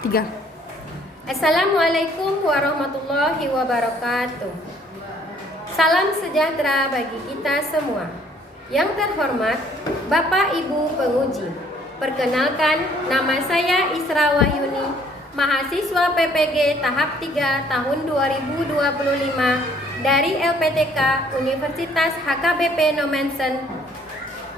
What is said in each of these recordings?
Tiga. Assalamualaikum warahmatullahi wabarakatuh. Salam sejahtera bagi kita semua. Yang terhormat Bapak Ibu penguji, perkenalkan nama saya Isra Wahyuni, mahasiswa PPG tahap 3 tahun 2025 dari LPTK Universitas HKBP Nomensen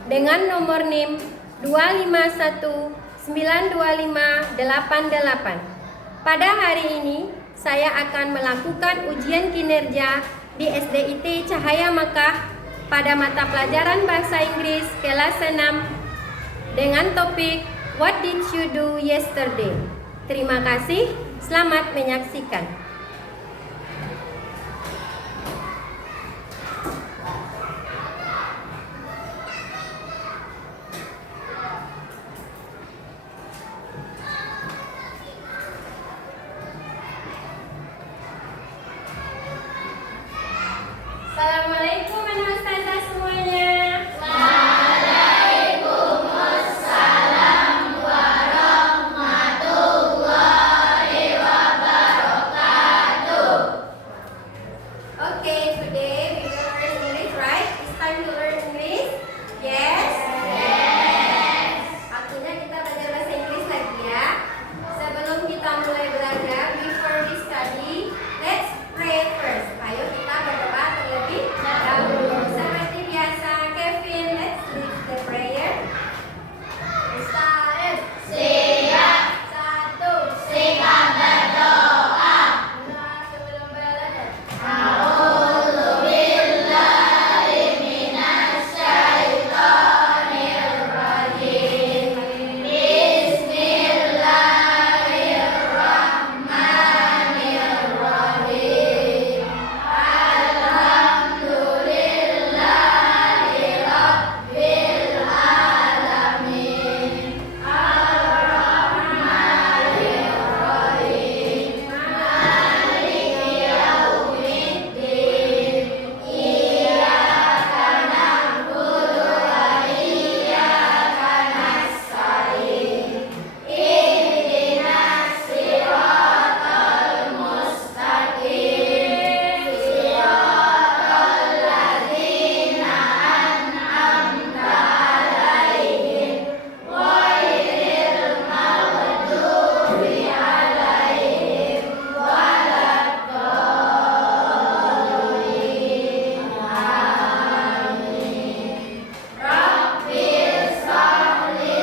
dengan nomor NIM 25192588. Pada hari ini saya akan melakukan ujian kinerja di SDIT Cahaya Makkah pada mata pelajaran Bahasa Inggris kelas 6 dengan topik What did you do yesterday? Terima kasih, selamat menyaksikan. Assalamualaikum anak ustazah semuanya. Waalaikumsalam warahmatullahi wabarakatuh. Okay, today we will learn English, right? It's time to learn English. Yes? Yes. Waktunya kita belajar bahasa Inggris lagi ya. Sebelum kita mulai belajar, before we study, let's pray first. Ayo kita berdoa terlebih dahulu. Seperti biasa, Kevin, let's lead the prayer. Ustaz, Siap. satu, Siap berdoa. nah, sebelum belajar. A'udzubillahi minasyaitonirrajim. Bismillahirrahmanirrahim. Alhamdulillahi rabbil alamin. Ar-Rahmanir-Rahim. Maliki yaumiddin. Iyyaka na'budu wa iyyaka nasta'in. Ihdinas siratal mustaqim. Siratal ladzina an'amta 'alaihim ghairil maghdubi 'alaihim waladdallin. Amin. Rabbil shrahli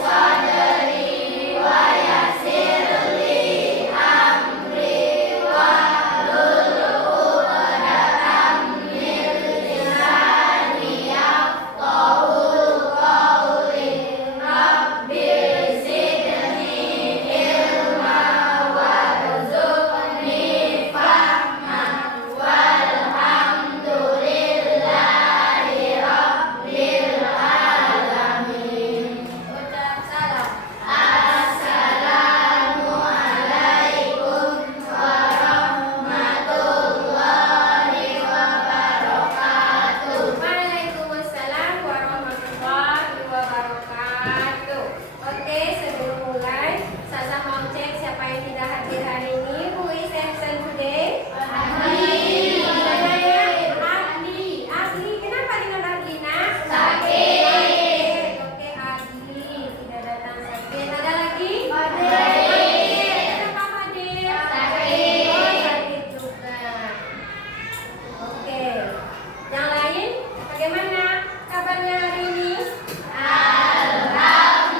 sadri wa yassirli amri wahlul 'uqdatam min lisani yafqahu qawli. Rabbil zidni ilma warzuqni fahma. Walhamdulillahi rabbil alamin. Ucap salam. Assalamualaikum warahmatullahi wabarakatuh. Waalaikumsalam warahmatullahi wabarakatuh. Oke, sebelum mulai, Sasa mau cek siapa yang tidak hadir hari ini. Who is absent today? Adi. Mana ya? Adi. Adi. Kenapa dengan Adi, nak? Sakit. Oke, Adi tidak datang sakit. Ada lagi? Hadir. Kenapa hadir? Sakit. Oh, sakit juga. Oke. Yang lain, bagaimana kabarnya hari ini?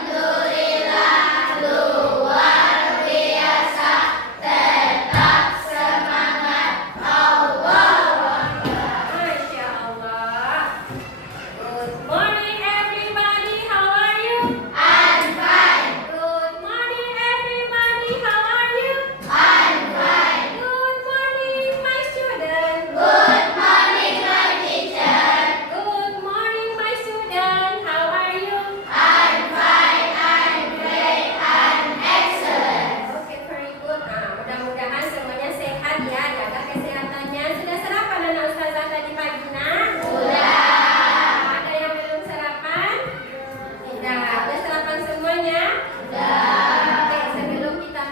Alhamdulillah luar biasa. Tetap semangat. Allah. Masya Allah. Good morning everybody, how are you? I'm fine. Good morning everybody, how are you? I'm fine. Good morning my student. Good morning, my teacher. Good morning my student, how are you? I'm fine. I'm great. I'm excellent. Oke, very good. Nah, mudah-mudahan semuanya sehat ya, jaga kesehatannya. Sudah sarapan anak ustazah tadi pagi, nak? Sudah. Ada yang belum sarapan? Tidak. Sudah sarapan semuanya? Sudah. Oke, sebelum kita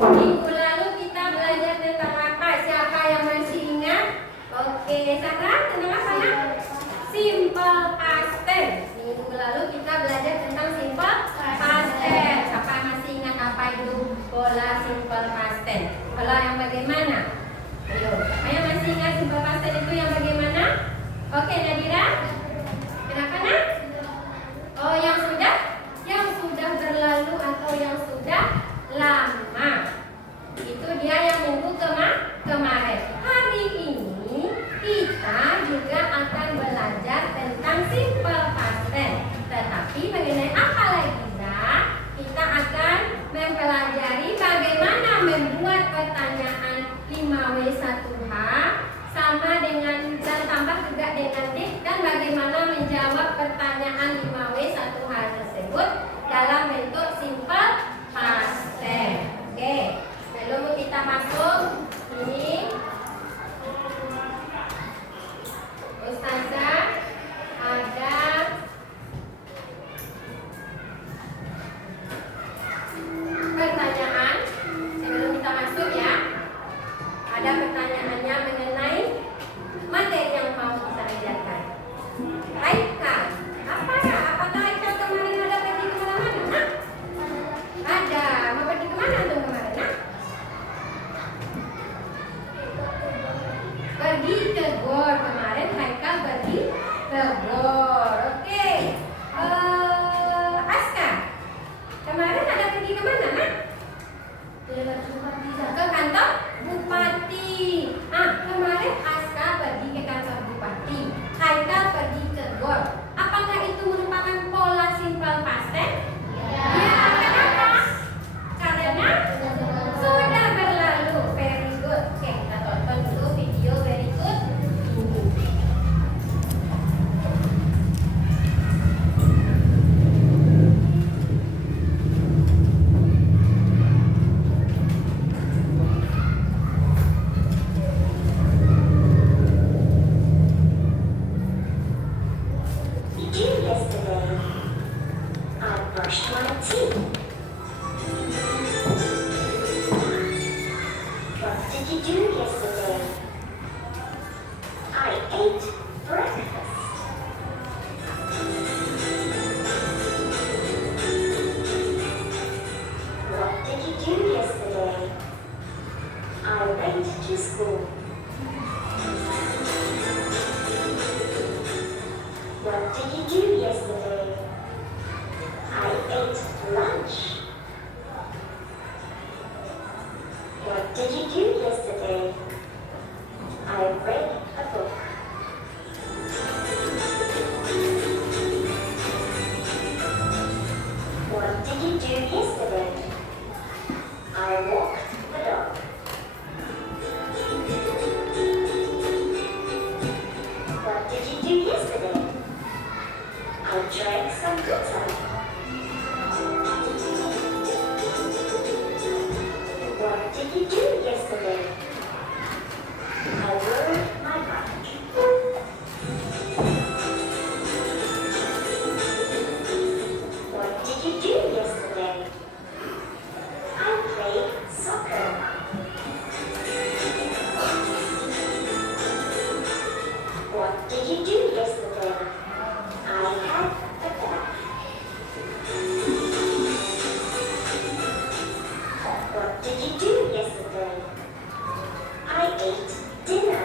Minggu lalu kita belajar tentang apa? Siapa yang masih ingat? Oke, Sarah, tentang apa ya? Simple past tense. Minggu lalu kita belajar tentang simple past tense. Siapa yang masih ingat apa itu pola simple past tense? Pola yang bagaimana? Ayo, siapa yang masih ingat simple past tense itu yang bagaimana? Oke, Nadira. Kenapa, Nak? Oh, yang sudah berlalu atau yang sudah lama. Itu dia yang minggu kemarin. Hari ini kita juga akan belajar tentang simple past tense. Tetapi mengenai apa lagi, Zah? Kita akan mempelajari bagaimana membuat pertanyaan 5W1H sama dengan dan tambah juga dengan dik, dan bagaimana menjawab pertanyaan 5W1H tersebut dalam bentuk simple past tense. Oke, sebelum kita masuk ini, Ustazah ada pertanyaan sebelum kita masuk ya. Ada pertanyaannya mengenai materi yang mau kita ajarkan. Haikal, apa ya? Apakah Haikal kemarin ada pergi kemana-mana? Nah? Ada. Mau pergi kemana tuh kemarin? Nah? Pergi ke gor kemarin. Haikal pergi ke gor. Oke. Aska, kemarin ada pergi kemana? Nah? Ke kantor bupati. Kemarin Aska pergi ke kantor bupati. Haikal pergi ke gor. Apakah itu merupakan pola simple past tense? Ya, kenapa? Karena sudah berlalu. Very good. Oke, kita tonton dulu video berikut ini. Did you yesterday? I brushed my teeth. What did you do yesterday? I ate breakfast. What did you do yesterday? I went to school. What did you do yesterday? I ate lunch. What did you do yesterday? I read a book. What did you do yesterday? I walked the dog. What did you do yesterday? I drank some water. What did you do yesterday? I rode my bike. What did you do yesterday? I played soccer. What did you do yesterday? I had a bath. What did you do yesterday? I ate dinner.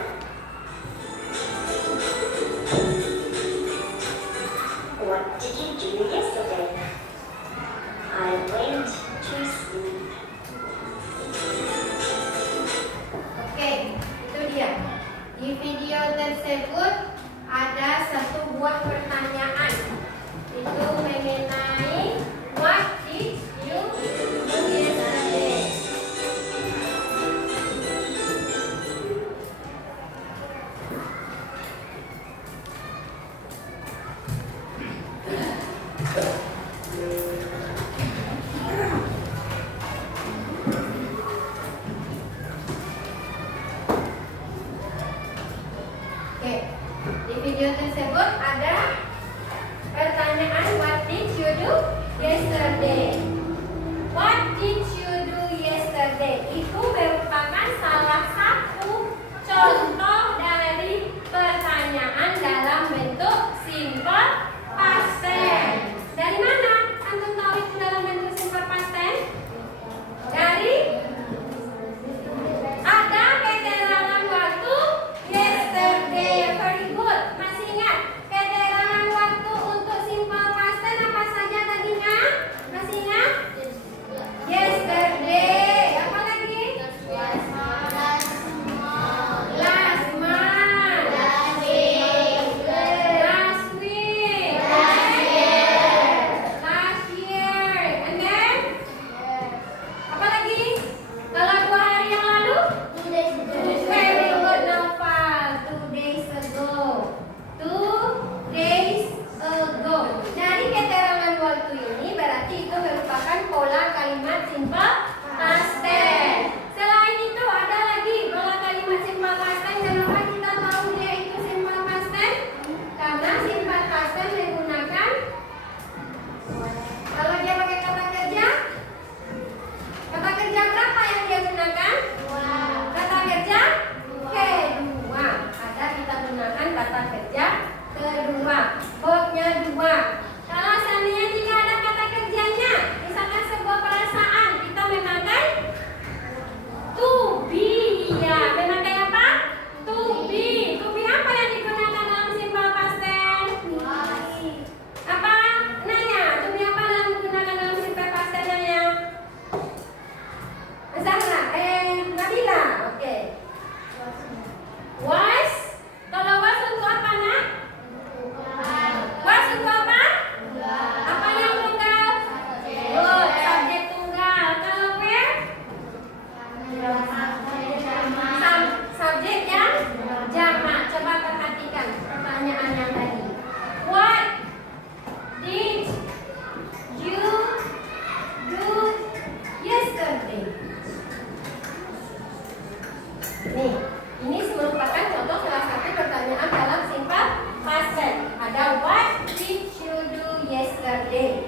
Nih, ini merupakan contoh salah satu pertanyaan dalam simple past tense. Ada what did you do yesterday?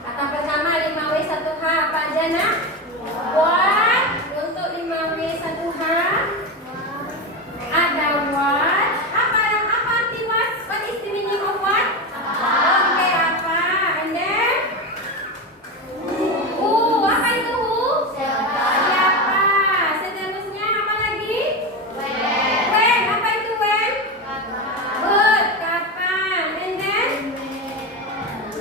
Kata pertama 5W1H apa aja nak? What. Untuk 5W1H ada what. Apa arti what? What is the meaning of what? Oke, apa? And then who. Apa itu who? Siapa. Seterusnya apa lagi? When. Apa itu when? Good. Kapan? And then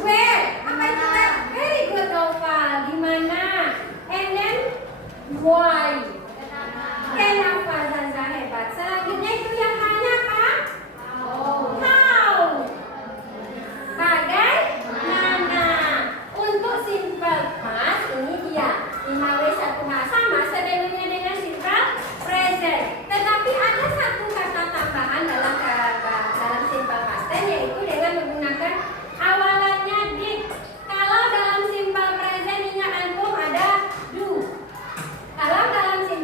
where. Apa itu where? Very good, Noval. Di mana? And then why. Kenapa Zaza hebat? Selanjutnya itu yang hanya apa? How. Bagaimana? Untuk simple past ini dia 5W1H sama sebenarnya dengan simple present. Tetapi ada satu kata tambahan dalam simple past tense, yaitu dengan menggunakan awalannya did. Kalau dalam simple present ingat antum ada do. Kalau dalam simple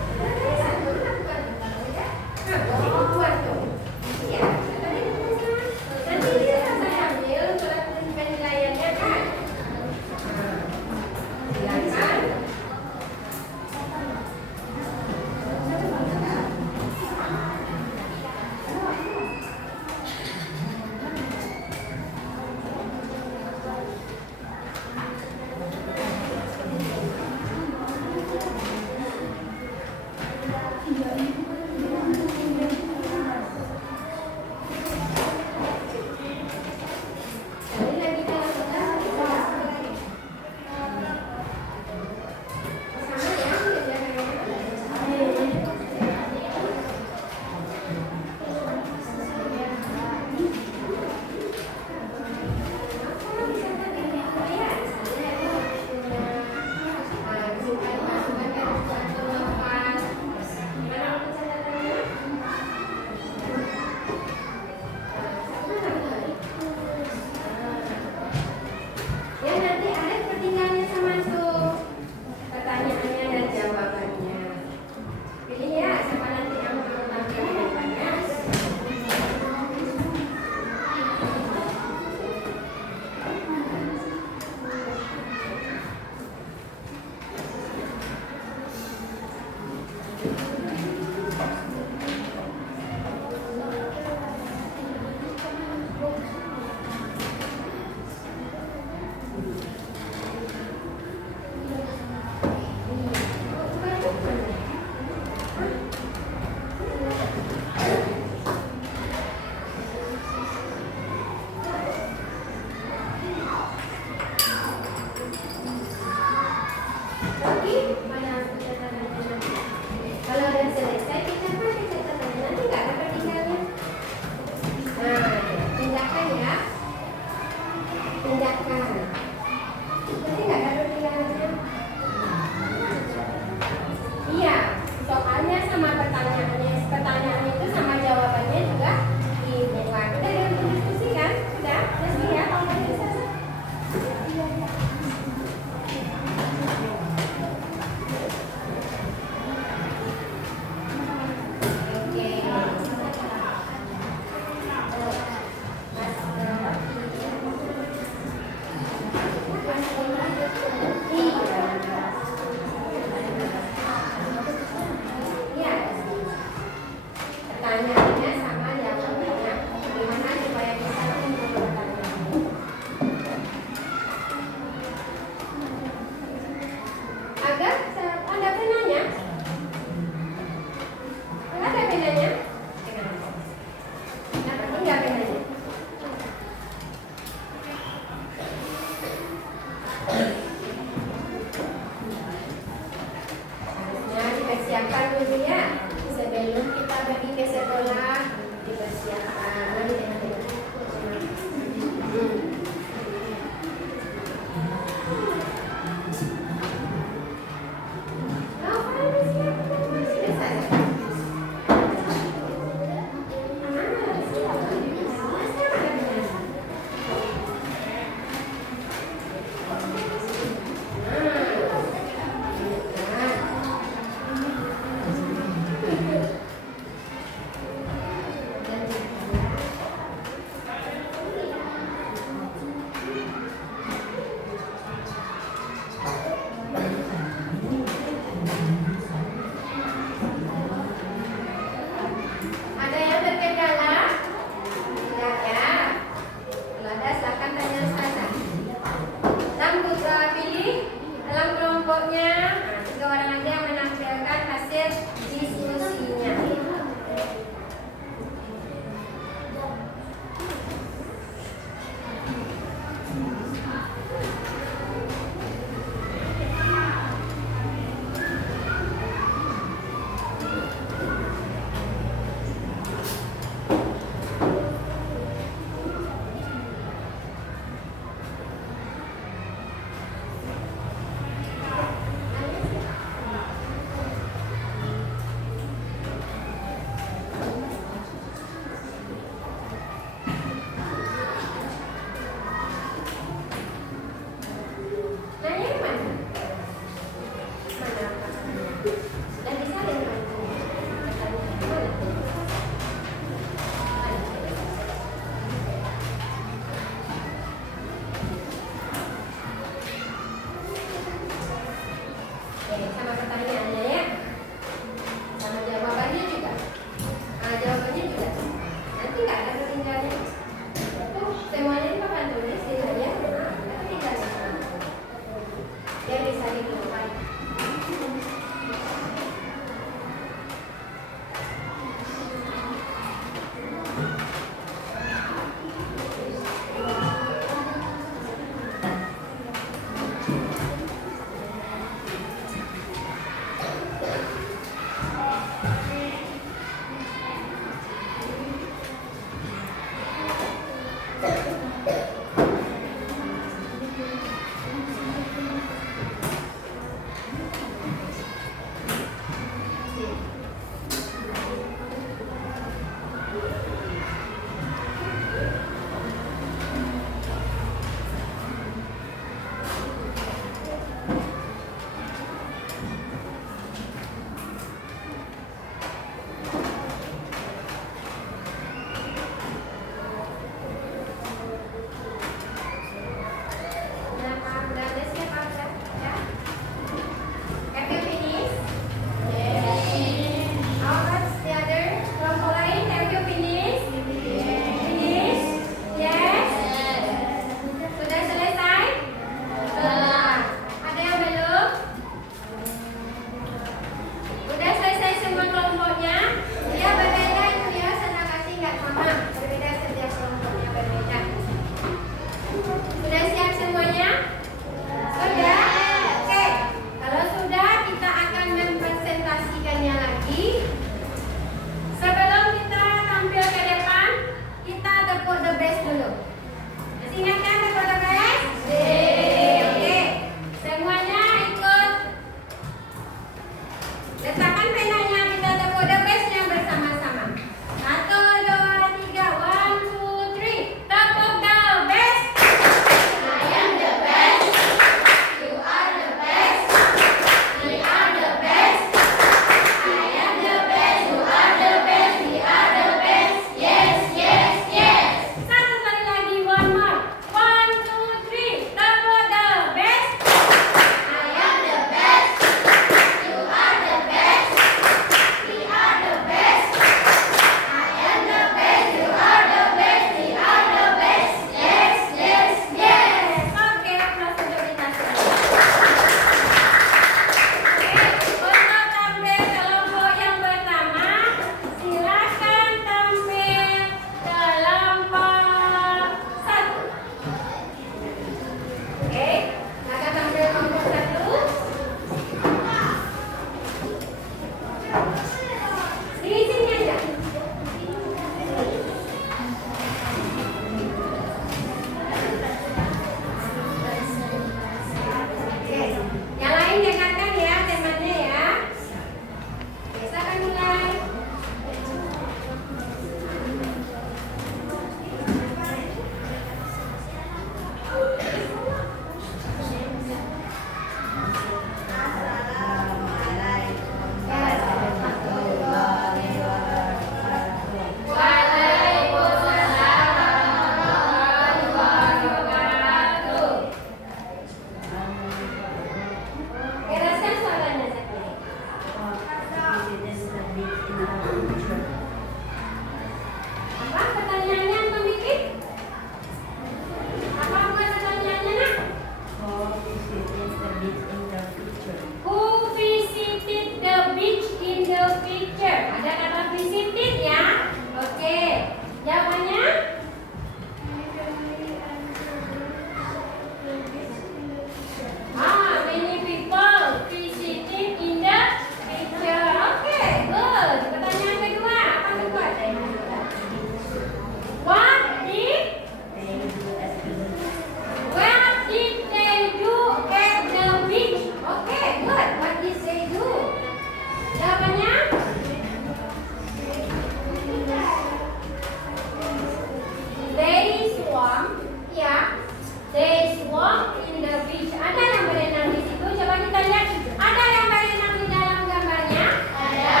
walk in the beach. Ada yang berenang di situ? Coba kita lihat. Ada yang berenang di dalam gambarnya? Ada.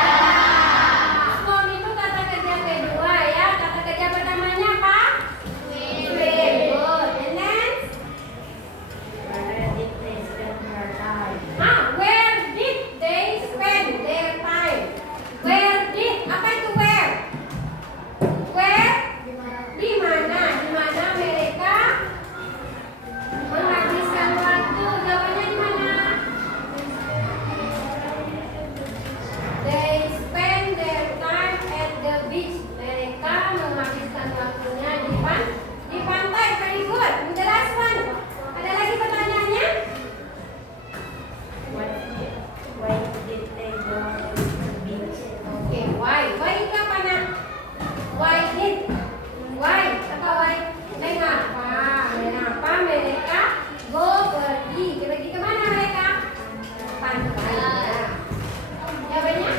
Swim itu kata kerja kedua ya. Kata kerja pertamanya apa? Swim. Good. And then? Where did they spend their time? Where did they spend their time? Where did? Apa itu where? Where? Di mana? Di mana mereka menghabiskan waktu? Jawabannya di mana? They spend their time at the beach. Mereka menghabiskan waktunya di pantai. Very good. The last one. Ada lagi pertanyaannya? Why did they go to the beach? Okay, why? Why itu apa nak? Why did? Why? Apa why? Mengapa? Mengapa mereka pergi? Pergi kemana mereka? Pantai. Ya. Jawabannya?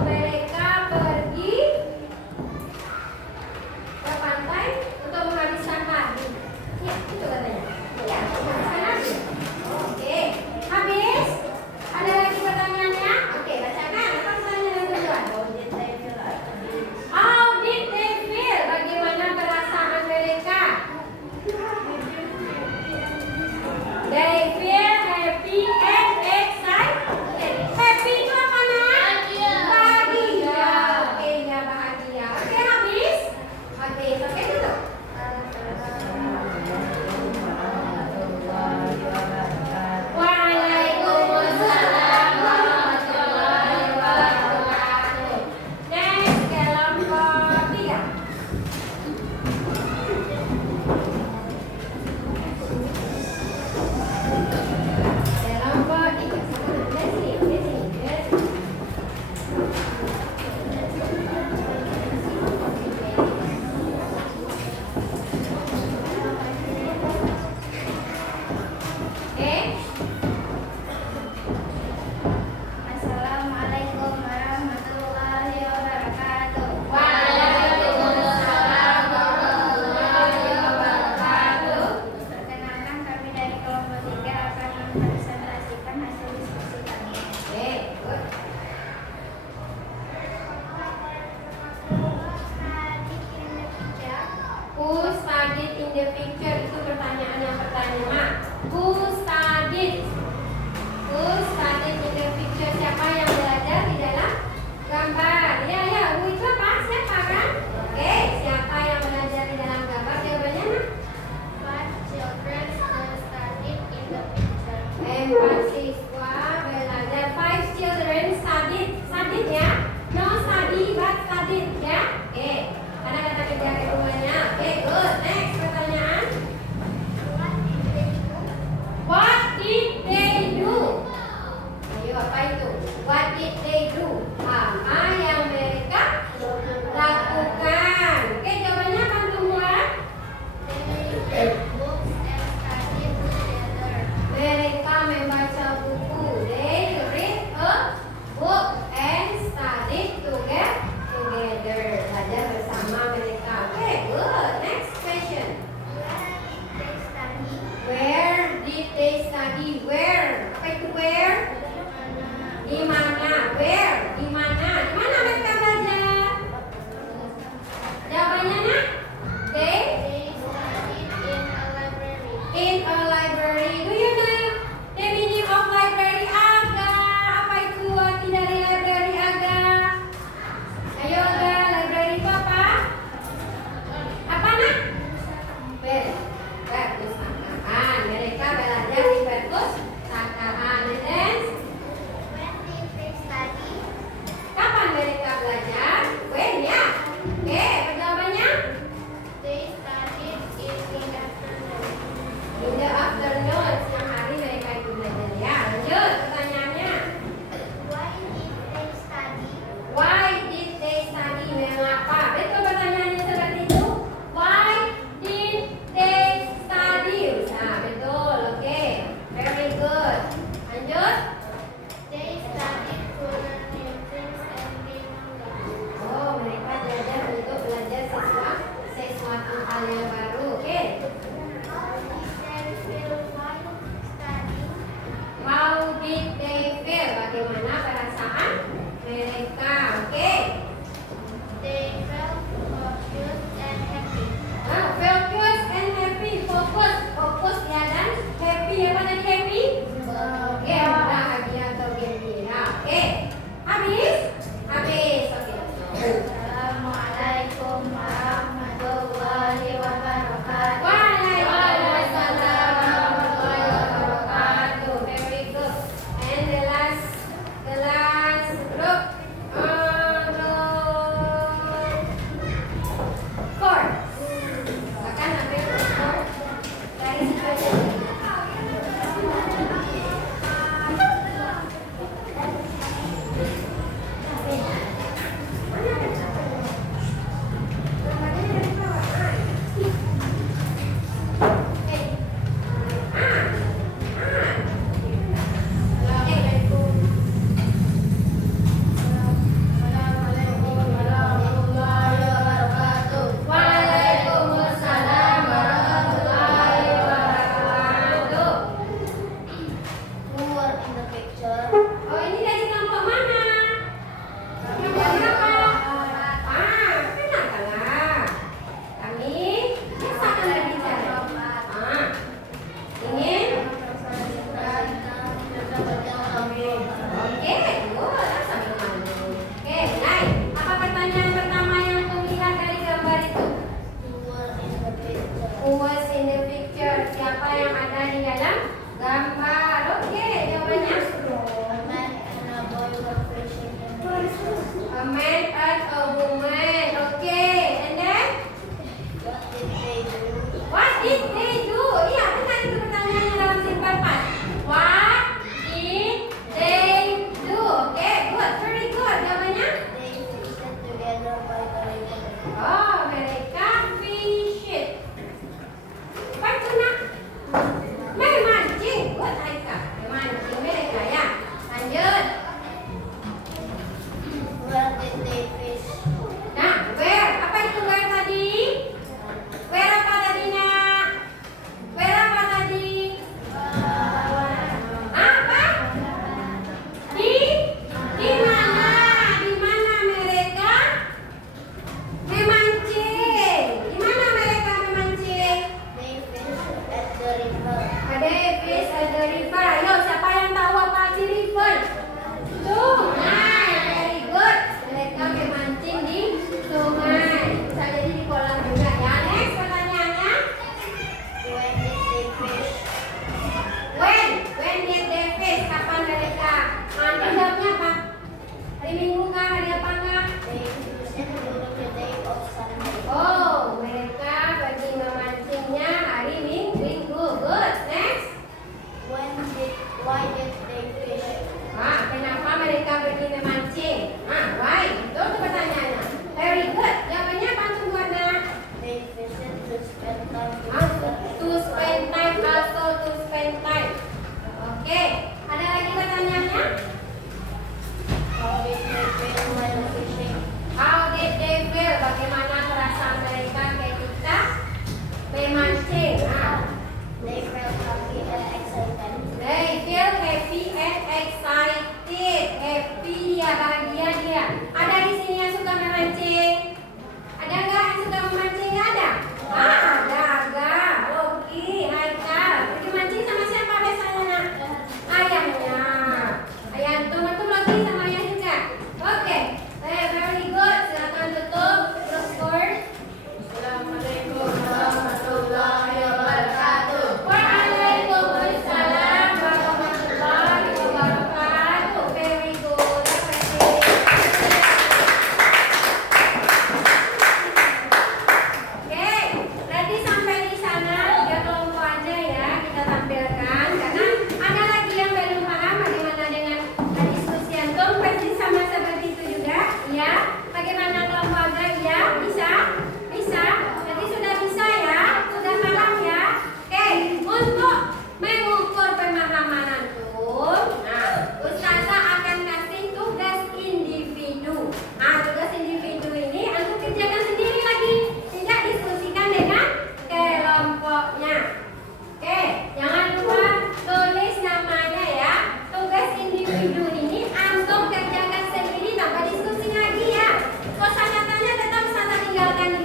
Mereka pergi ke pantai untuk menghabiskan hari. Ya, itu katanya. Ya, menghabiskan hari. Oke, habis? Ada lagi pertanyaannya? Oke, bacakan. Apa pertanyaan yang kedua? How did they feel? Bagaimana perasaan mereka? They feel happy and excited. Happy itu apa nak? Bahagia. Oke, ya bahagia. Oke, habis? Habis. Oke, tutup. Waalaikumsalam warahmatullahi wabarakatuh. Next, kelompok 3. Kelompok 3. Dari sini. Assalamualaikum warahmatullahi wabarakatuh. Waalaikumsalam warahmatullahi wabarakatuh. Perkenalkan, kami dari kelompok 3 akan mempresentasikan hasil diskusi kami. Good. Who studied in the picture? Itu pertanyaan yang pertama. Who studied? Who studied in the picture? Siapa yang belajar di dalam gambar? Ya. Who itu apa? Siapa kan? Oke, siapa yang belajar di dalam gambar? Jawabannya nak? 5 children studied in the picture. 4 siswa belajar. 5 children studied. Studied ya? No study but studied ya? Oke. Karena kata kerja keduanya. Oke, good. Next pertanyaan. What did they do? Ayo, apa itu? What did they do? Apa yang mereka lakukan? hal yang baru. Oke. How did they feel? Bagaimana perasaan mereka? Oke. Focus and happy. Fokus ya dan happy. Apa tadi happy? Oke, bahagia atau gembira. Oke. Habis. Oke. Assalamualaikum warahmatullahi wabarakatuh.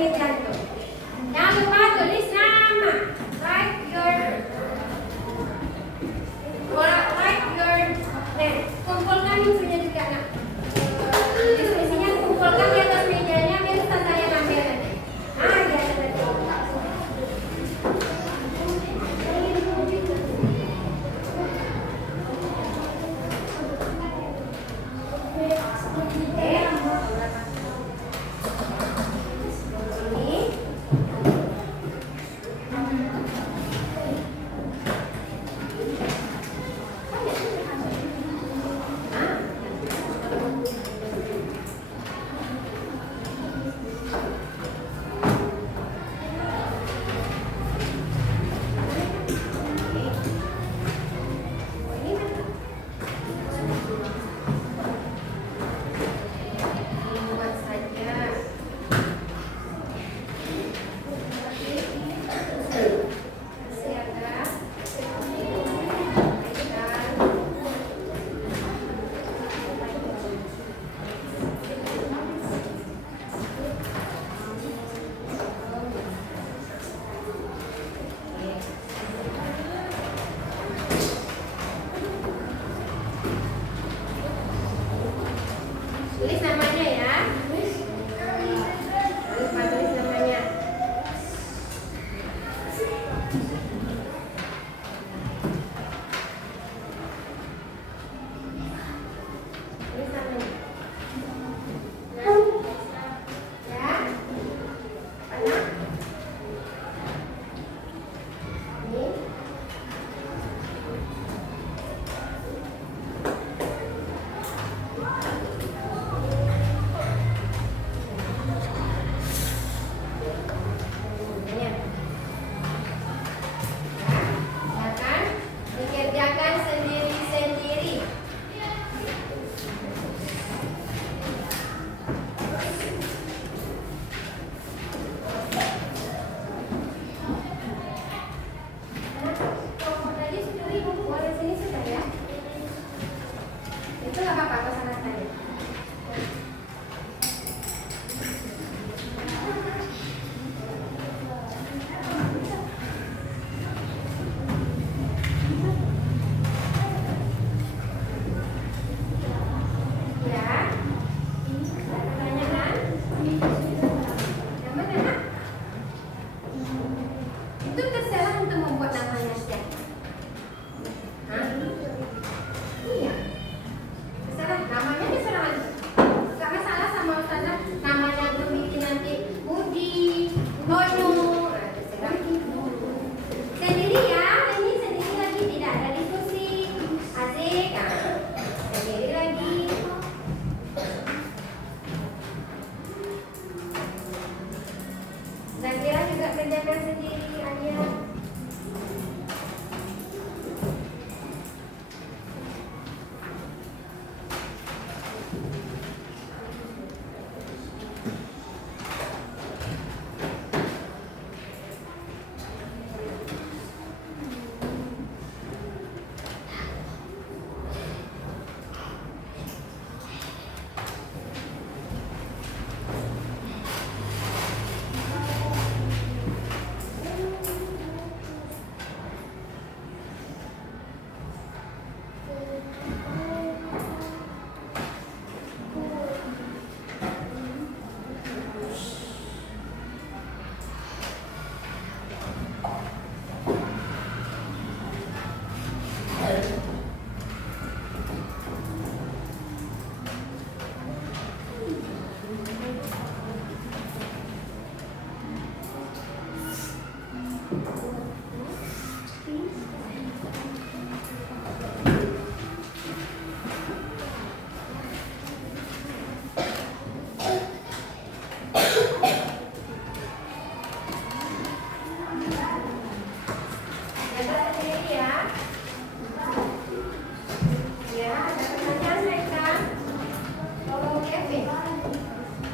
meja itu. Jangan lupa tulis nama. Write your name. Kumpulkan isunya juga nak. Diskusinya kumpulkan di atas mejanya biar Ustaz saya ambil nanti. Ya tadi. Tulis namanya ya. Lupa tulis namanya. Tulis namanya. Ya. Mana? Ini. Dikerjakan sendiri-sendiri. Tadi sudah ribut, boleh sini sudah ya. Itu nggak apa-apa pesanan tadi. Itu terserah untuk membuat namanya saja. Iya. Terserah namanya terserah. Gak masalah sama Ustazah. Namanya untuk bikin nanti Budi, Nono, terserah. Sendiri ya. Ini sendiri lagi tidak ada diskusi. Asik. Sendiri lagi. Zakira juga kerjakan sendiri, Ania.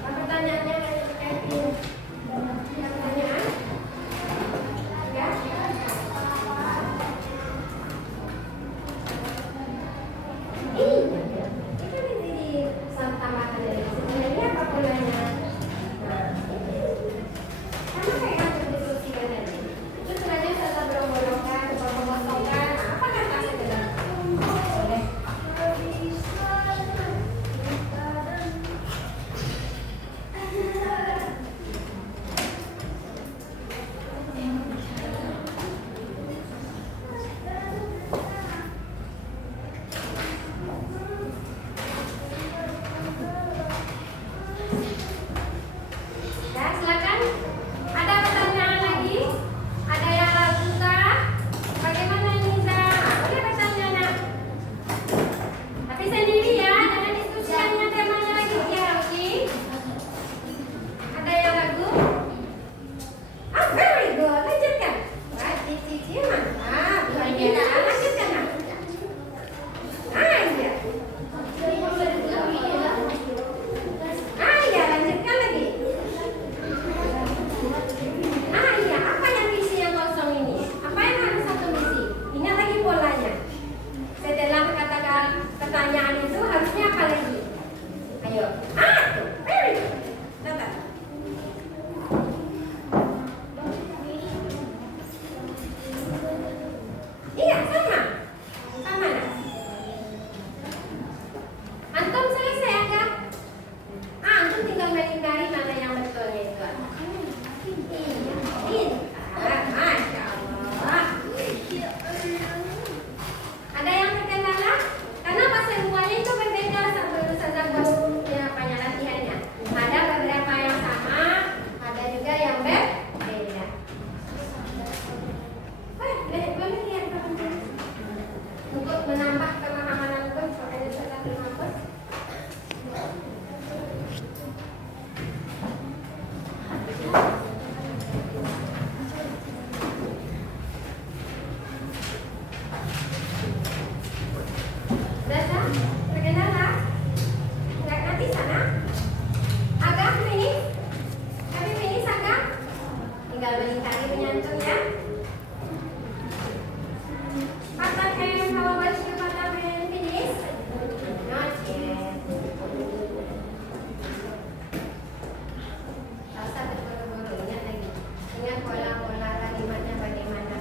Pertanyaannya Kevin. Pertanyaan? Ya. Tinggal melingkari menyantun ya. Patah hand, how about you patah hand? Finish? Not yet. Tak usah terburu-buru, ingat lagi. Ingat pola-pola kalimatnya bagaimana.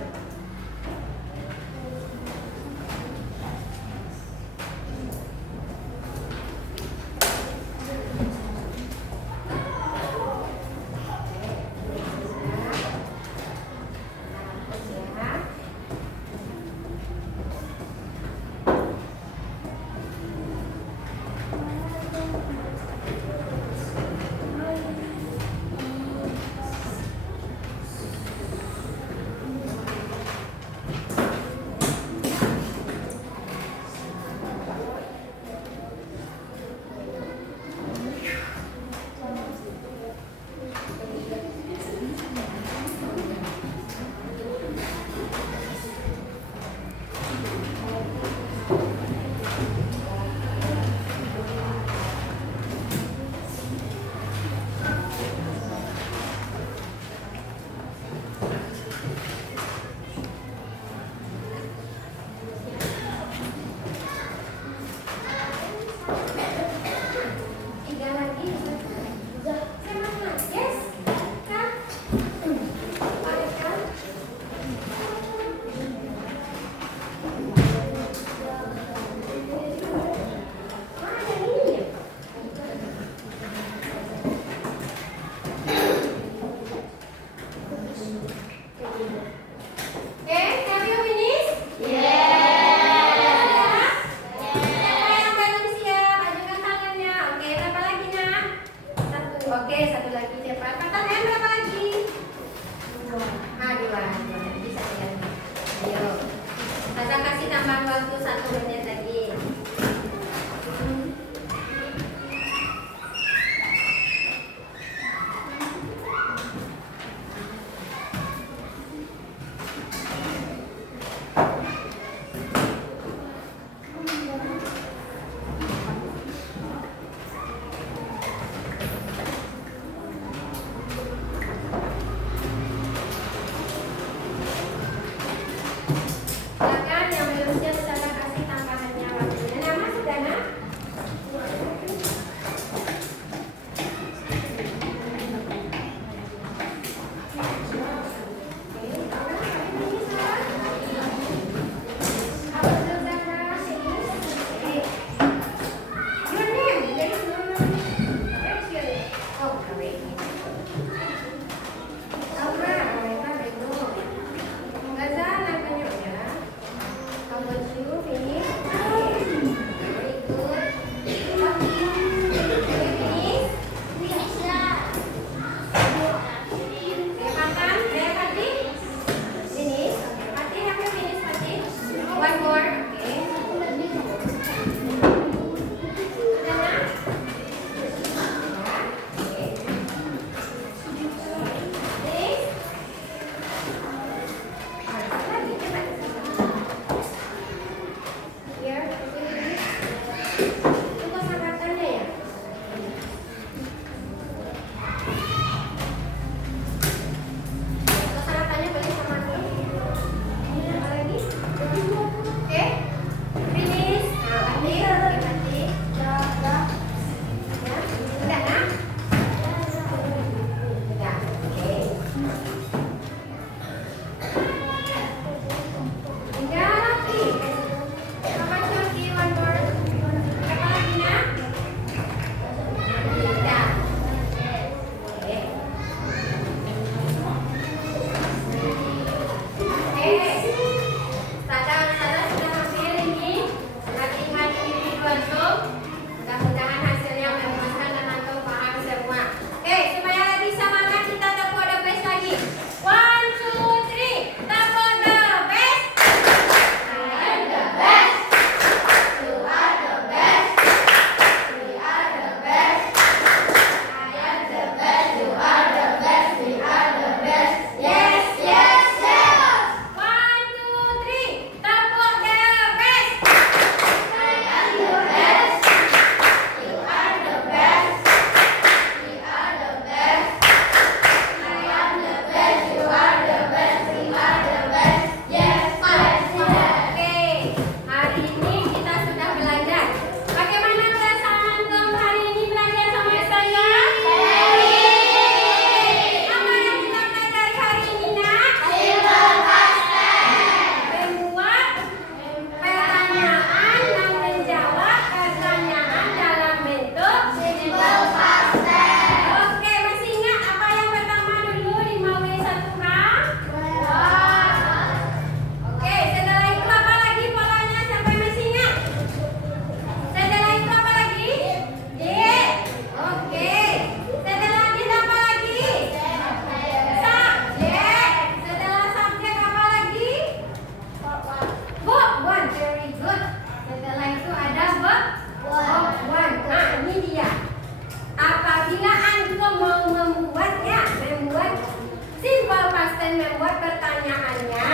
membuat pertanyaannya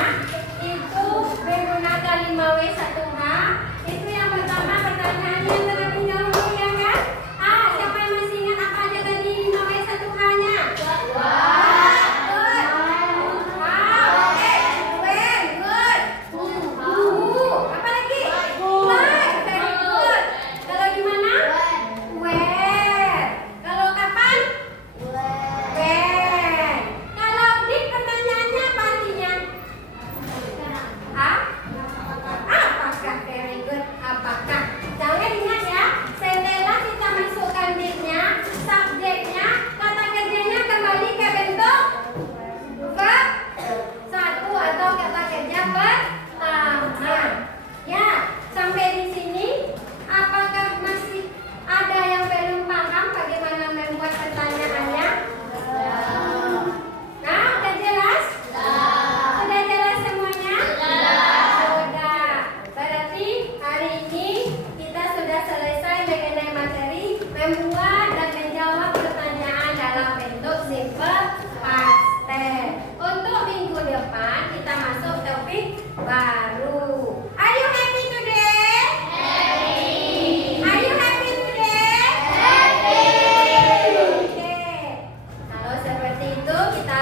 itu menggunakan 5W1H. Itu yang pertama pertanyaannya yang terlebih dahulu ya kan? Siapa yang masih ingat apa aja tadi 5W1H-nya? Apa lagi? What? Very good. Kalau gimana? Where. Kalau kapan? When. Kalau di pertanyaannya apa artinya? Apakah? Very good. Apakah? Jangan ingat ya, setelah kita masukkan did-nya, subjeknya, kata kerjanya kembali ke bentuk verb satu atau kata kerja pertama. Ya, sampai di sini apakah masih ada yang belum paham bagaimana membuat pertanyaannya? Nah, udah jelas? Sudah jelas semuanya? Sudah. Berarti hari ini kita sudah selesai mengenai materi membuat dan menjawab pertanyaan dalam bentuk simple past tense. Untuk minggu depan kita masuk topik baru. Are you happy today? Are you happy today? Oke. Kalau seperti itu kita